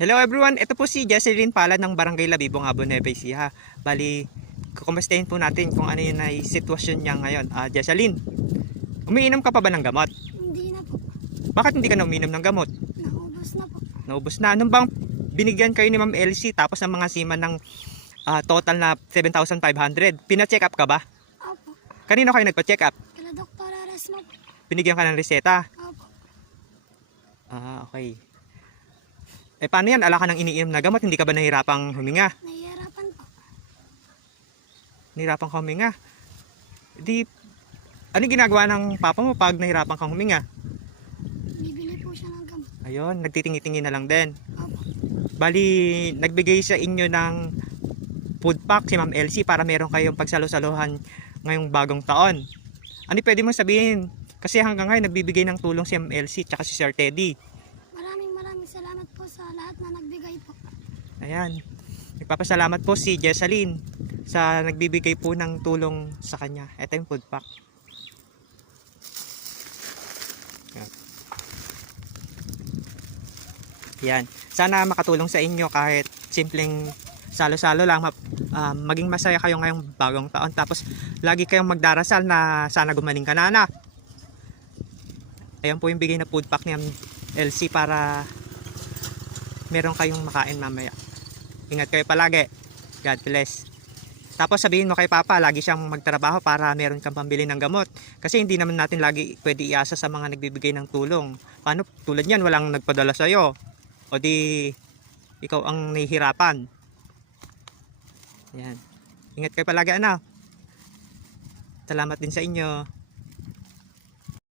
Hello everyone, ito po si Jesseline Palad ng Barangay Labibong, Abon Nueva Ecija. Bali, kukumustahin po natin kung ano yung sitwasyon niya ngayon. Jesseline, umiinom ka pa ba ng gamot? Hindi na po. Bakit hindi ka na umiinom ng gamot? Naubos na po. Naubos na. Anong bang binigyan kayo ni Ma'am Elsie tapos ng mga seaman ng total na 7,500? Pina-check up ka ba? Opo. Kanino kayo nagpa-check up? Kala Dr. Aresma po. Binigyan ka ng reseta? Opo. Okay. Paano yan? Ala ka ng iniinom na gamot, hindi ka ba nahirapang huminga? Nahihirapan po. Nahirapang ka huminga? Di, ano ginagawa ng papa mo pag nahirapan kang huminga? Bibili po siya ng gamot. Ayun, nagtitingi-tingi na lang din. Opo. Bali, nagbigay sa inyo ng food pack si Ma'am Elsie para meron kayong pagsalo-saluhan ngayong bagong taon. Ano pwede mo sabihin? Kasi hanggang ngayon nagbibigay ng tulong si Ma'am Elsie at si Sir Teddy. Maraming salamat po sa lahat na nagbigay po. Ayan. Nagpapasalamat po si Jesseline sa nagbibigay po ng tulong sa kanya. Ito yung food pack. Yan. Sana makatulong sa inyo kahit simpleng salo-salo lang. Maging masaya kayo ngayong bagong taon. Tapos lagi kayong magdarasal na sana gumaling ka na, anak. Ayan po yung bigay na food pack ni LC para meron kayong makain mamaya. Ingat kayo palagi. God bless. Tapos sabihin mo kay Papa, lagi siyang magtrabaho para meron kang pambili ng gamot. Kasi hindi naman natin lagi pwede iasa sa mga nagbibigay ng tulong. Paano tulad yan, walang nagpadala sa'yo? O di, ikaw ang nahihirapan. Yan. Ingat kayo palagi, anak. Salamat din sa inyo.